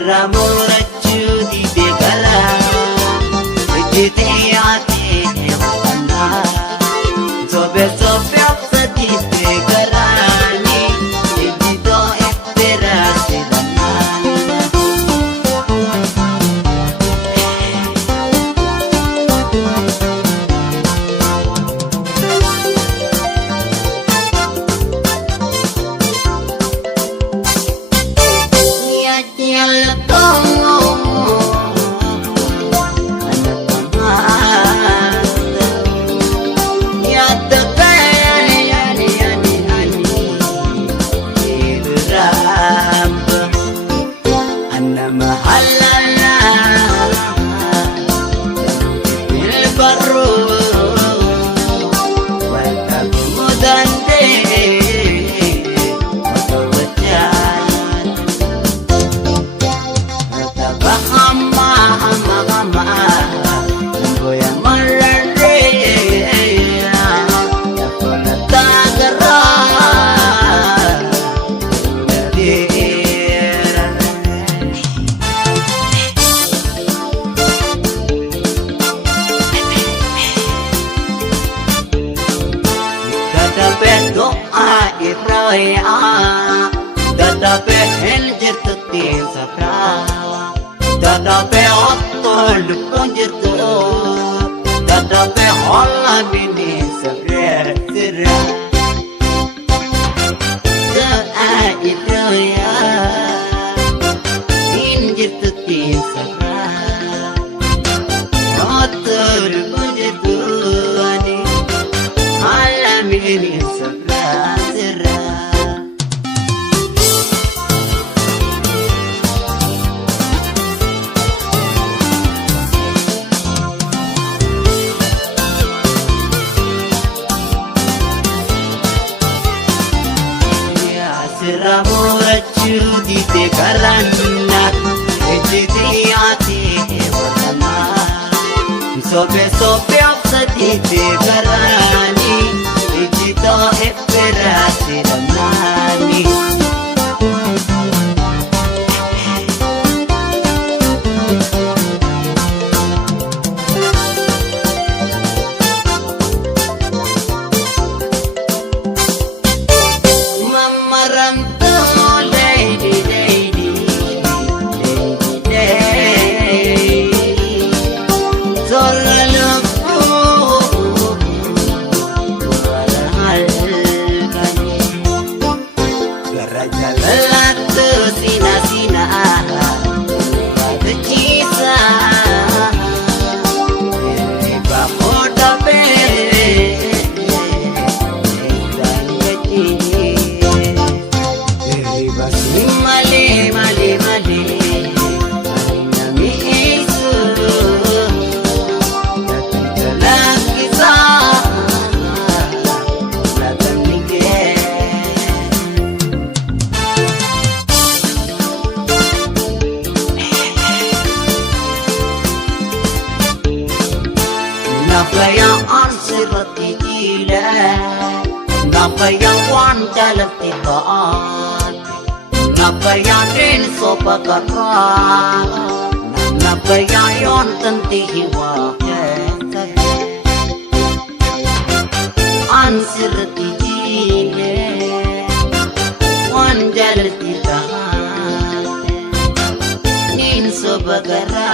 Ramuraju di degara, jete ate hewala. Sobe sobe apsa di degara ni, jito ekera sirana. Dada pe henjer tutin sakra, dada pe otol punjto, dada pe holla bini sakre sira. Da itu ya, henjer tutin sakra, otol punjto ani, holla bini sakra sira. Ramuraju di degarana, jete ate hewala. Sobe sobe apsa di degarani, jito ekera sirana. Napaya wan jalati baat, napaya din sopakara, napaya yon tanti hiwa ansirati jile, wan jalati baat, nin sopakara.